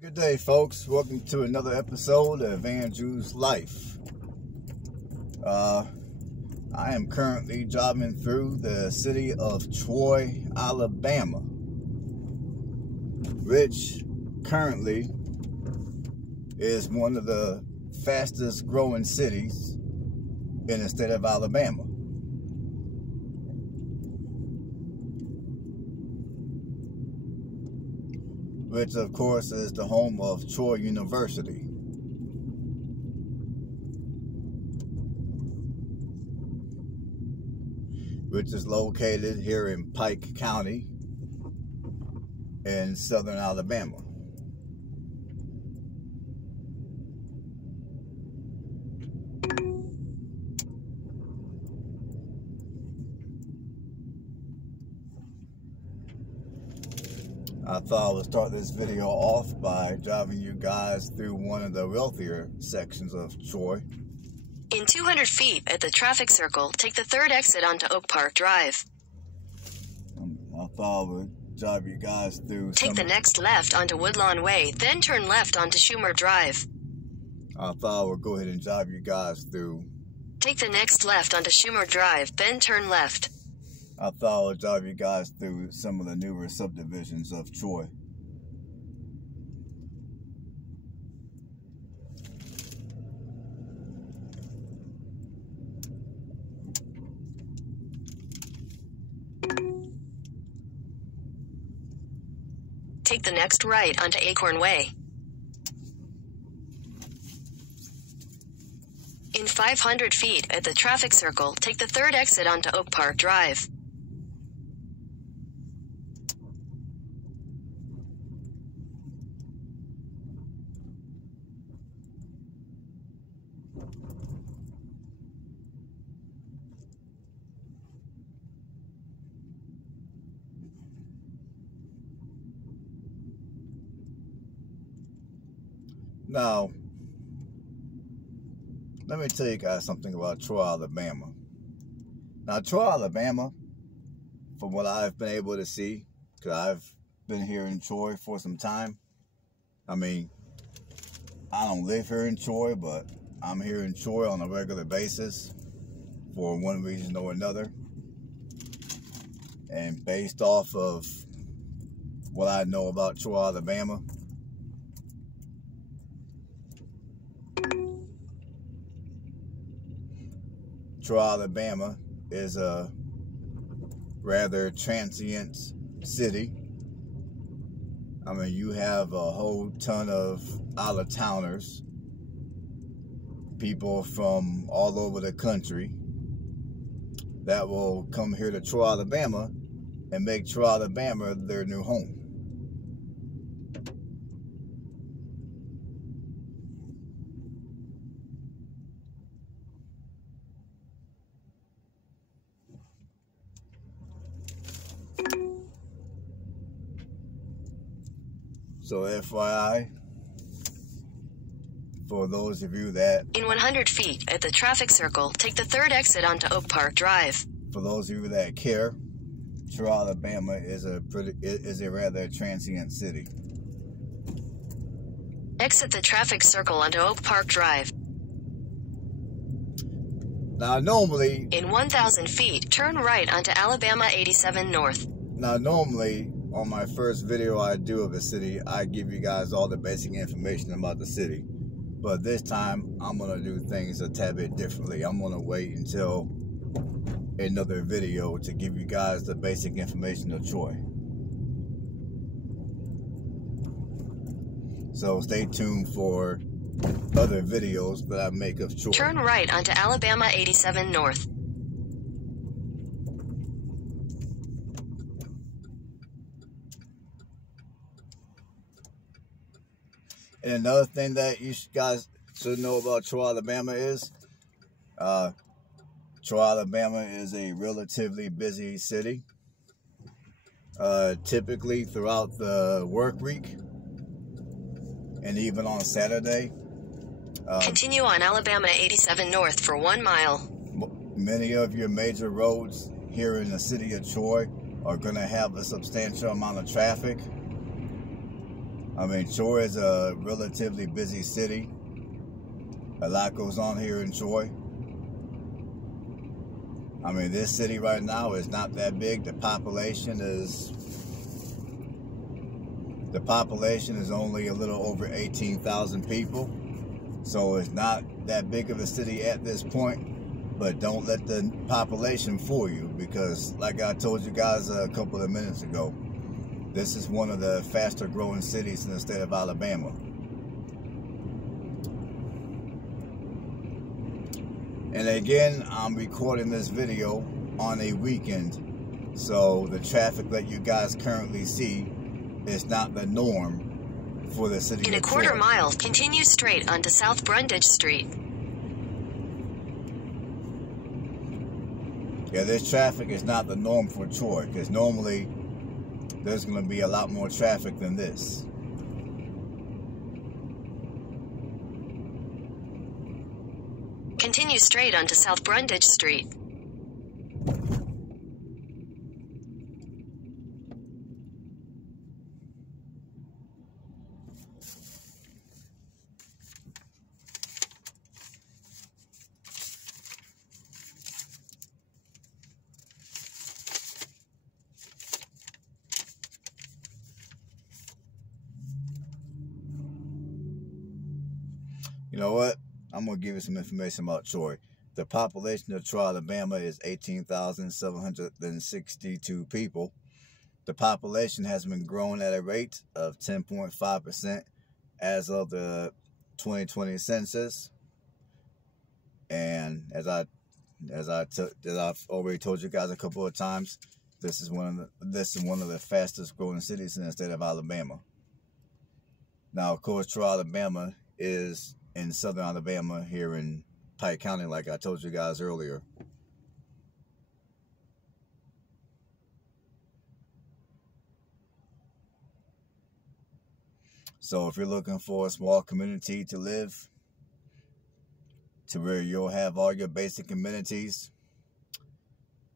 Good day, folks. Welcome to another episode of Andrew's Life. I am currently driving through the city of Troy, Alabama, which currently is one of the fastest growing cities in the state of Alabama. Which of course is the home of Troy University. Which is located here in Pike County in southern Alabama. I thought I would start this video off by driving you guys through one of the wealthier sections of Troy. In 200 feet at the traffic circle, take the third exit onto Oak Park Drive. I thought I would drive you guys through. Take the next left onto Woodlawn Way, then turn left onto Shhhhh Drive. I thought I would go ahead and drive you guys through. Take the next left onto Shhhhh Drive, then turn left. I thought I would drive you guys through some of the newer subdivisions of Troy. Take the next right onto Acorn Way. In 500 feet at the traffic circle, take the third exit onto Oak Park Drive. Now, let me tell you guys something about Troy, Alabama. Now, Troy, Alabama, from what I've been able to see, because I've been here in Troy for some time. I mean, I don't live here in Troy, but I'm here in Troy on a regular basis for one reason or another. And based off of what I know about Troy, Alabama, Troy, Alabama is a rather transient city. I mean, you have a whole ton of out-of-towners, people from all over the country that will come here to Troy, Alabama and make Troy, Alabama their new home. So FYI, for those of you that... In 100 feet at the traffic circle, take the third exit onto Oak Park Drive. For those of you that care, Troy, Alabama is a rather transient city. Exit the traffic circle onto Oak Park Drive. Now normally... In 1,000 feet, turn right onto Alabama 87 North. Now normally, on my first video I do of a city, I give you guys all the basic information about the city. But this time, I'm going to do things a tad bit differently. I'm going to wait until another video to give you guys the basic information of Troy. So stay tuned for other videos that I make of Troy. Turn right onto Alabama 87 North. And another thing that you guys should know about Troy, Alabama is Troy, Alabama is a relatively busy city. Typically throughout the work week and even on Saturday. Continue on Alabama 87 North for 1 mile. Many of your major roads here in the city of Troy are going to have a substantial amount of traffic. I mean, Troy is a relatively busy city. A lot goes on here in Troy. I mean, this city right now is not that big. The population is only a little over 18,000 people. So it's not that big of a city at this point. But don't let the population fool you, because like I told you guys a couple of minutes ago, this is one of the faster growing cities in the state of Alabama. And again, I'm recording this video on a weekend, so the traffic that you guys currently see is not the norm for the city of Troy. In a quarter mile, continue straight onto South Brundage Street. Yeah, this traffic is not the norm for Troy, because normally there's going to be a lot more traffic than this. Continue straight onto South Brundage Street. You know what? I'm going to give you some information about Troy. The population of Troy, Alabama is 18,762 people. The population has been growing at a rate of 10.5% as of the 2020 census. And as I've already told you guys a couple of times, this is one of the fastest growing cities in the state of Alabama. Now, of course, Troy, Alabama is in southern Alabama here in Pike County, like I told you guys earlier. So if you're looking for a small community to live, to where you'll have all your basic amenities,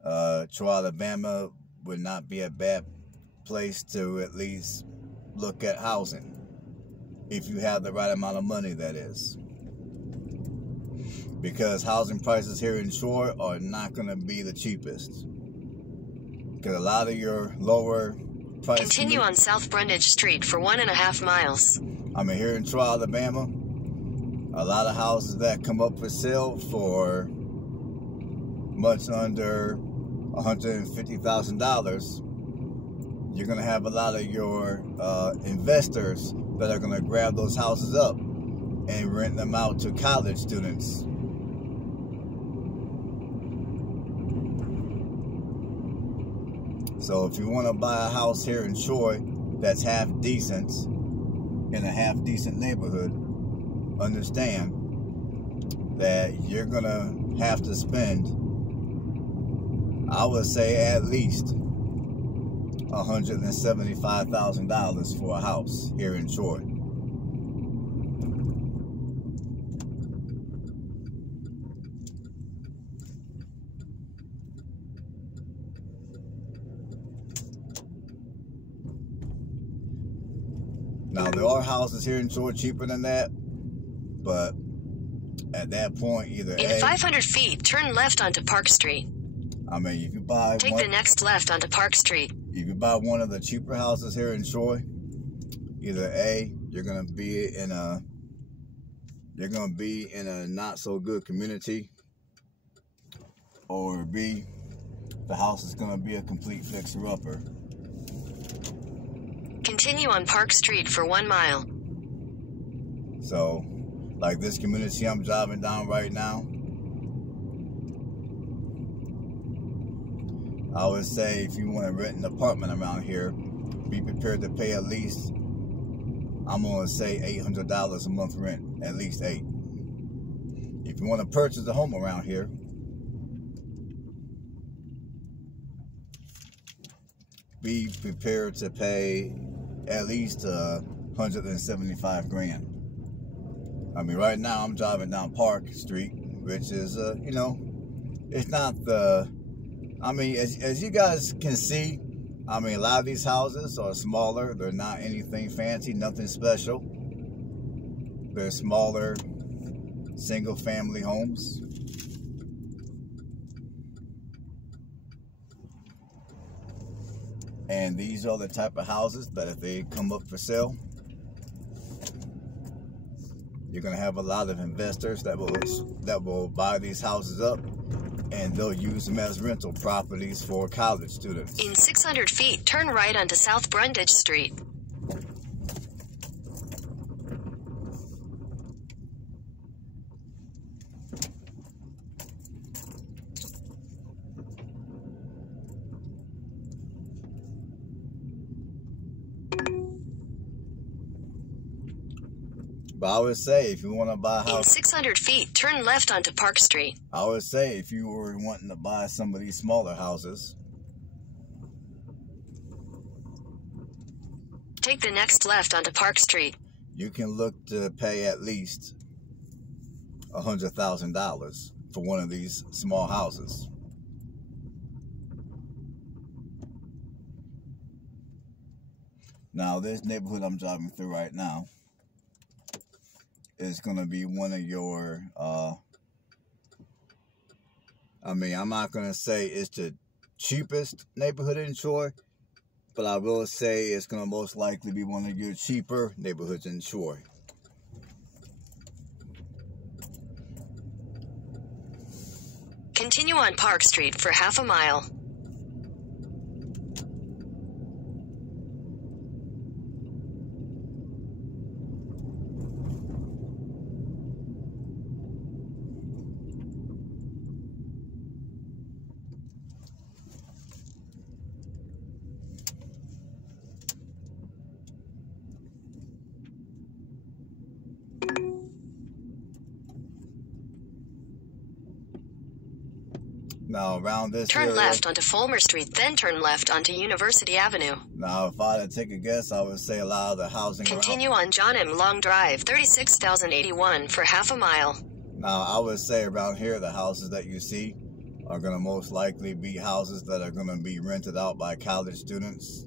Troy, Alabama would not be a bad place to at least look at housing. If you have the right amount of money, that is. Because housing prices here in Troy are not going to be the cheapest. Because a lot of your lower price... Continue on South Brundage Street for 1.5 miles. I mean, here in Troy, Alabama, a lot of houses that come up for sale for much under $150,000, you're going to have a lot of your investors that are going to grab those houses up and rent them out to college students. So if you want to buy a house here in Troy that's half decent, in a half decent neighborhood, understand that you're going to have to spend, I would say, at least $175,000 for a house here in Troy. Now, there are houses here in Troy cheaper than that, but at that point, either In 500 feet, turn left onto Park Street. I mean, if you buy Take the next left onto Park Street. If you buy one of the cheaper houses here in Troy, either A, you're gonna be in a not so good community, or B, the house is gonna be a complete fixer-upper. Continue on Park Street for 1 mile. So, like this community I'm driving down right now, I would say if you want to rent an apartment around here, be prepared to pay at least, I'm going to say $800 a month rent, at least $800. If you want to purchase a home around here, be prepared to pay at least $175,000. I mean, right now I'm driving down Park Street, which is, you know, it's not the, I mean, as you guys can see, I mean, a lot of these houses are smaller. They're not anything fancy, nothing special. They're smaller, single-family homes. And these are the type of houses that if they come up for sale, you're going to have a lot of investors that will buy these houses up, and they'll use them as rental properties for college students. In 600 feet, turn right onto South Brundage Street. But I would say if you want to buy a house... In 600 feet, turn left onto Park Street. I would say if you were wanting to buy some of these smaller houses, take the next left onto Park Street. You can look to pay at least $100,000 for one of these small houses. Now, this neighborhood I'm driving through right now is going to be one of your, I mean, I'm not going to say it's the cheapest neighborhood in Troy, but I will say it's going to most likely be one of your cheaper neighborhoods in Troy. Continue on Park Street for half a mile. Now, around this turn area, left onto Fulmer Street, then turn left onto University Avenue. Now, if I had to take a guess, I would say a lot of the housing... Continue on John M. Long Drive, 36,081 for half a mile. Now, I would say around here, the houses that you see are going to most likely be houses that are going to be rented out by college students.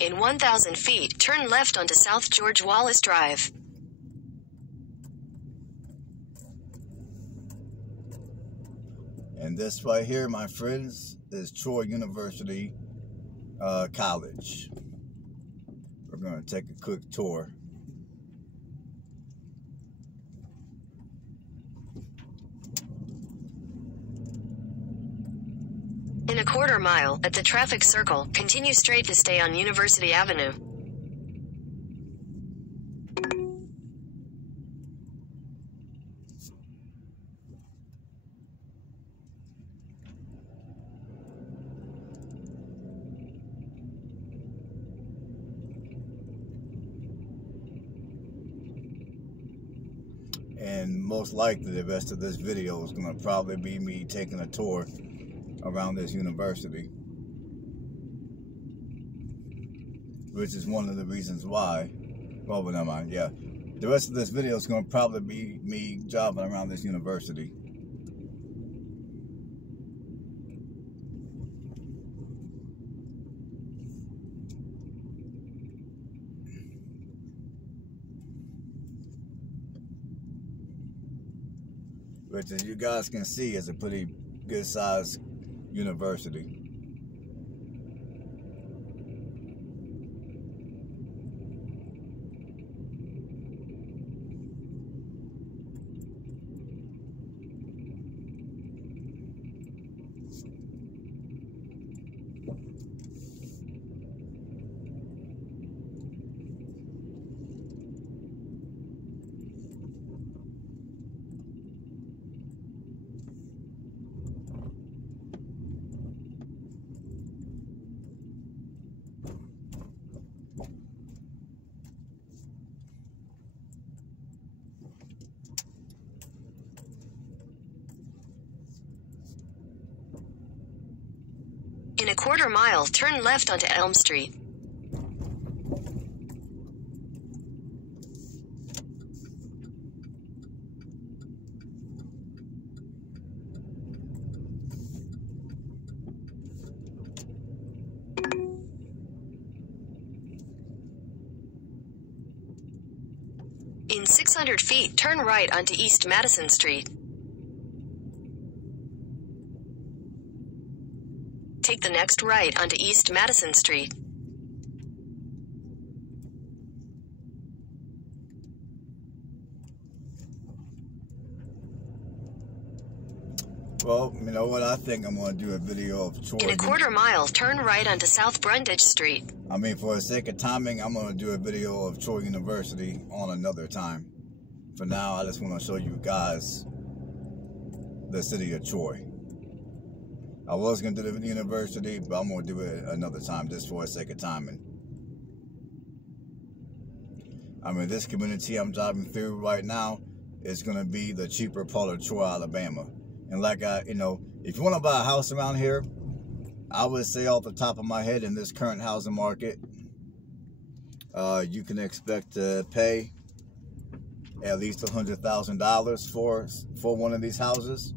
In 1,000 feet, turn left onto South George Wallace Drive. And this right here, my friends, is Troy University College. We're going to take a quick tour. In a quarter mile, at the traffic circle, continue straight to stay on University Avenue. And most likely the rest of this video is going to probably be me taking a tour around this university, which is one of the reasons why, well, but never mind, yeah. The rest of this video is going to probably be me driving around this university. Which, as you guys can see, is a pretty good size university. a quarter mile, turn left onto Elm Street. In 600 feet, turn right onto East Madison Street. Take the next right onto East Madison Street. Well, you know what? I think I'm going to do a video of Troy. In a quarter mile, turn right onto South Brundage Street. I mean, for the sake of timing, I'm going to do a video of Troy University on another time. For now, I just want to show you guys the city of Troy. I was going to do the university, but I'm going to do it another time just for the sake of timing. I mean, this community I'm driving through right now is going to be the cheaper part of Troy, Alabama. And like if you want to buy a house around here, I would say off the top of my head, in this current housing market, you can expect to pay at least $100,000 for one of these houses.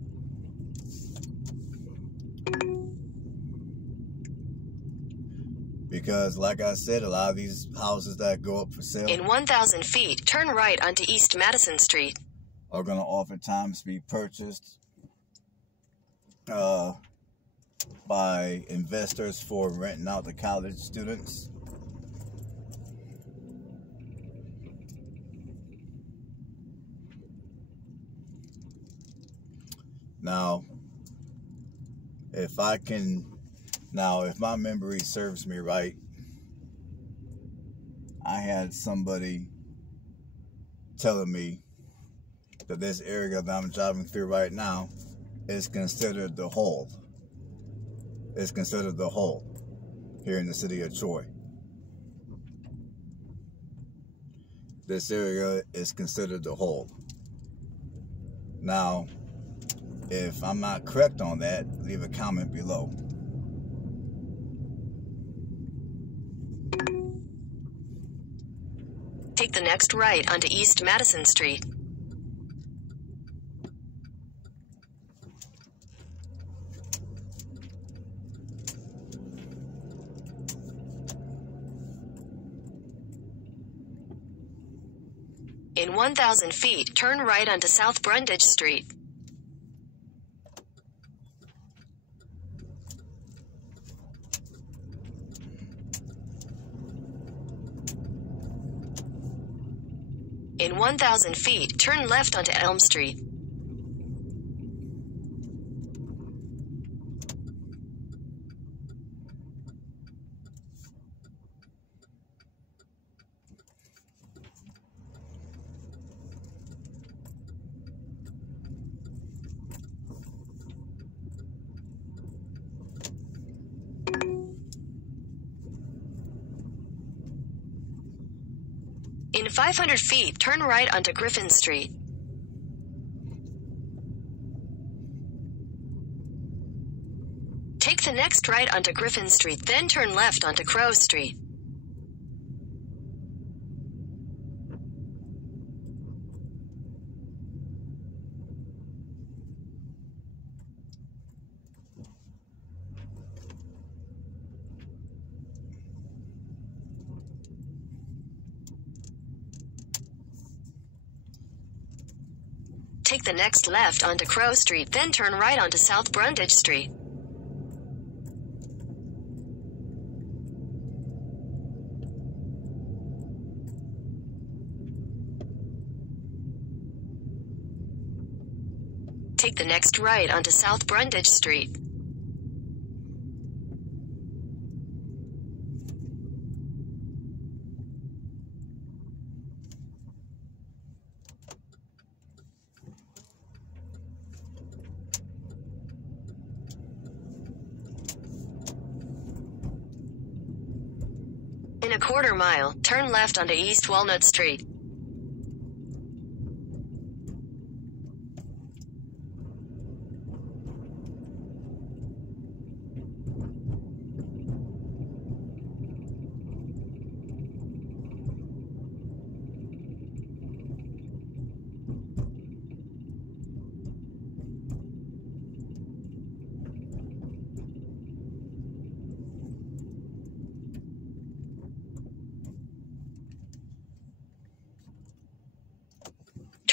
Because like I said, a lot of these houses that go up for sale in 1,000 feet, turn right onto East Madison Street are going to oftentimes be purchased by investors for renting out to college students. Now, if my memory serves me right, I had somebody telling me that this area that I'm driving through right now is considered the whole. It's considered the whole here in the city of Troy. This area is considered the whole. Now, if I'm not correct on that, leave a comment below. Take the next right onto East Madison Street. In 1,000 feet, turn right onto South Brundage Street. In 1,000 feet, turn left onto Elm Street. In 500 feet, turn right onto Griffin Street. Take the next right onto Griffin Street, then turn left onto Crow Street. Take the next left onto Crow Street, then turn right onto South Brundage Street. Take the next right onto South Brundage Street. In a quarter mile, turn left onto East Walnut Street.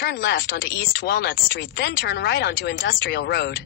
turn left onto East Walnut Street, then turn right onto Industrial Road.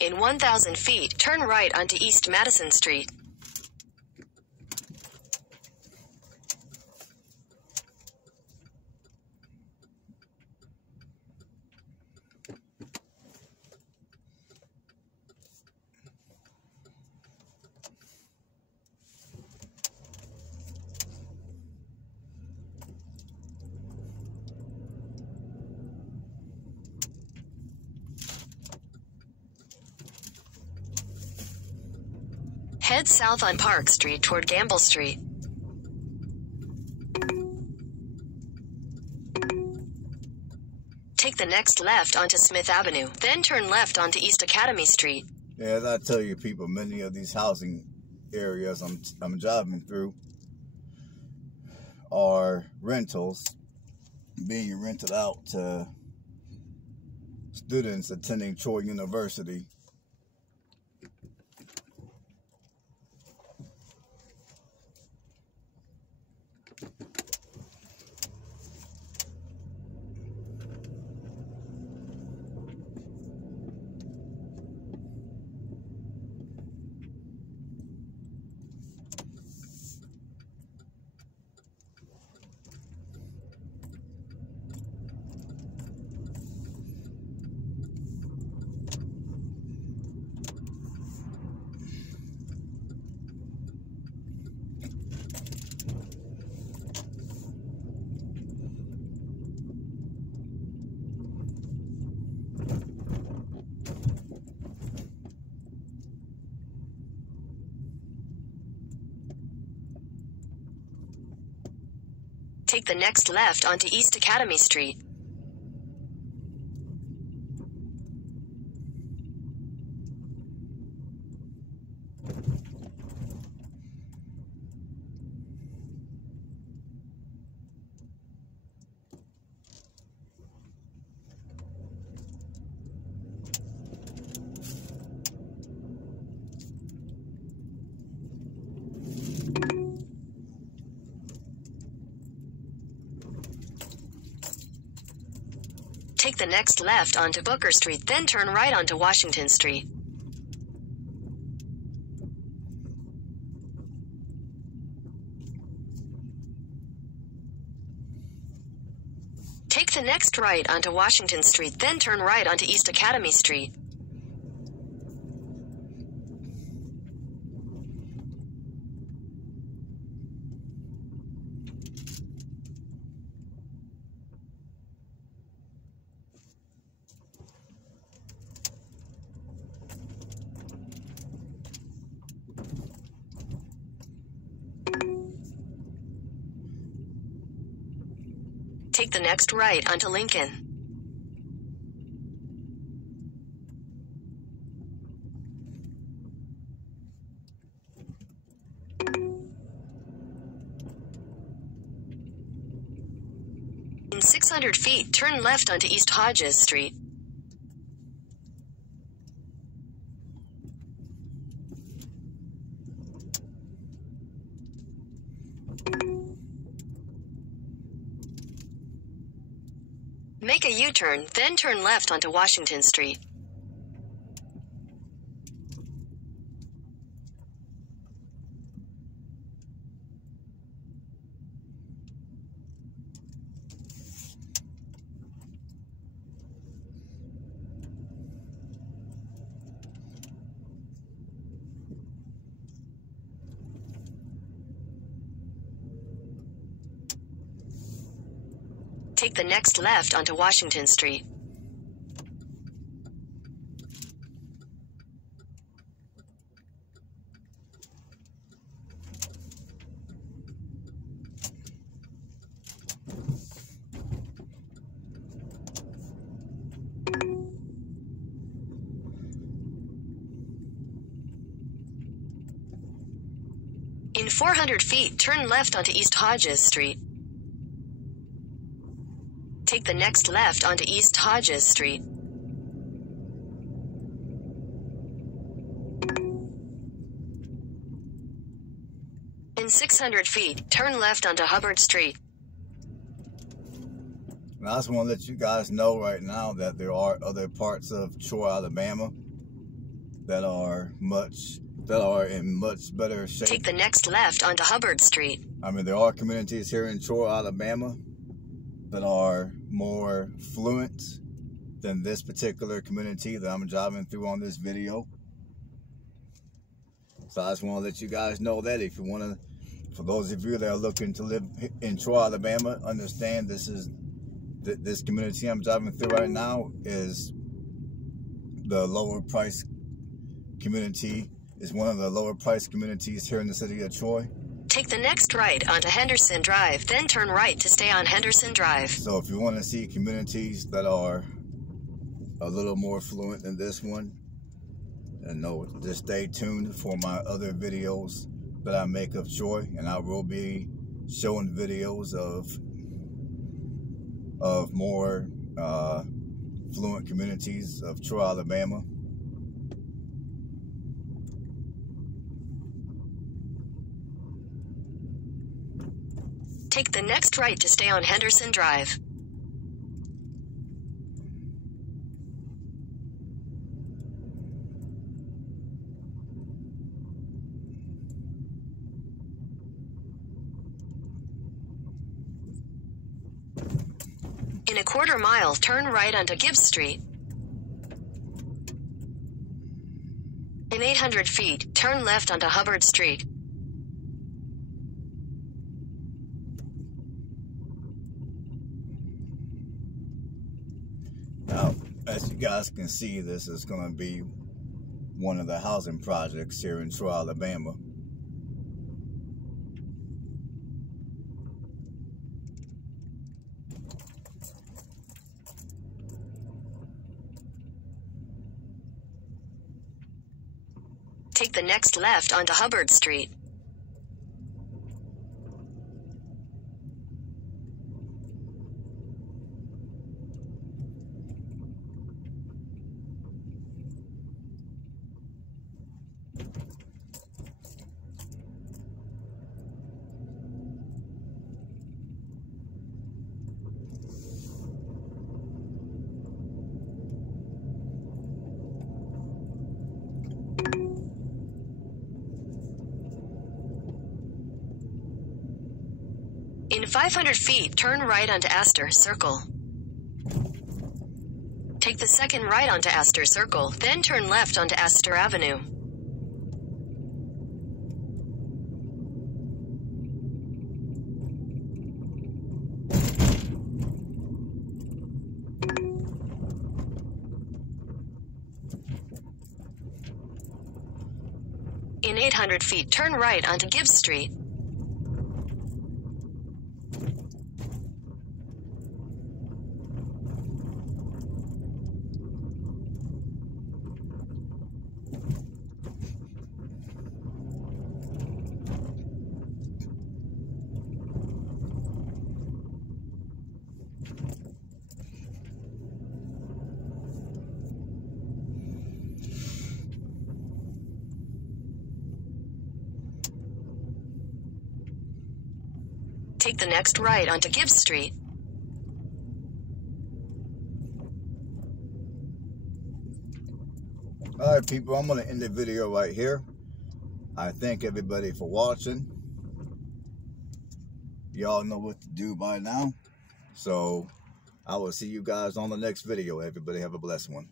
In 1,000 feet, turn right onto East Madison Street. Head south on Park Street toward Gamble Street. Take the next left onto Smith Avenue, then turn left onto East Academy Street. Yeah, as I tell you people, many of these housing areas I'm driving through are rentals being rented out to students attending Troy University. Take the next left onto East Academy Street. Take the next left onto Booker Street, then turn right onto Washington Street. Take the next right onto Washington Street, then turn right onto East Academy Street. Take the next right onto Lincoln. In 600 feet, turn left onto East Hodges Street. Make a U-turn, then turn left onto Washington Street. Take the next left onto Washington Street. In 400 feet, turn left onto East Hodges Street. Take the next left onto East Hodges Street. In 600 feet, turn left onto Hubbard Street. And I just want to let you guys know right now that there are other parts of Troy, Alabama that are in much better shape. Take the next left onto Hubbard Street. I mean, there are communities here in Troy, Alabama that are more fluent than this particular community that I'm driving through on this video. So I just want to let you guys know that if you want to, for those of you that are looking to live in Troy, Alabama, understand this community I'm driving through right now is the lower price community. Is one of the lower price communities here in the city of Troy. Take the next right onto Henderson Drive, then turn right to stay on Henderson Drive. So if you want to see communities that are a little more fluent than this one, and no, just stay tuned for my other videos that I make of Troy, and I will be showing videos of more fluent communities of Troy, Alabama. Take the next right to stay on Henderson Drive. In a quarter mile, turn right onto Gibbs Street. In 800 feet, turn left onto Hubbard Street. Now, as you guys can see, this is going to be one of the housing projects here in Troy, Alabama. Take the next left onto Hubbard Street. In 500 feet, turn right onto Astor Circle. Take the second right onto Astor Circle, then turn left onto Astor Avenue. In 800 feet, turn right onto Gibbs Street. Take the next right onto Gibbs Street. Alright people, I'm going to end the video right here. I thank everybody for watching. Y'all know what to do by now. So I will see you guys on the next video. Everybody have a blessed one.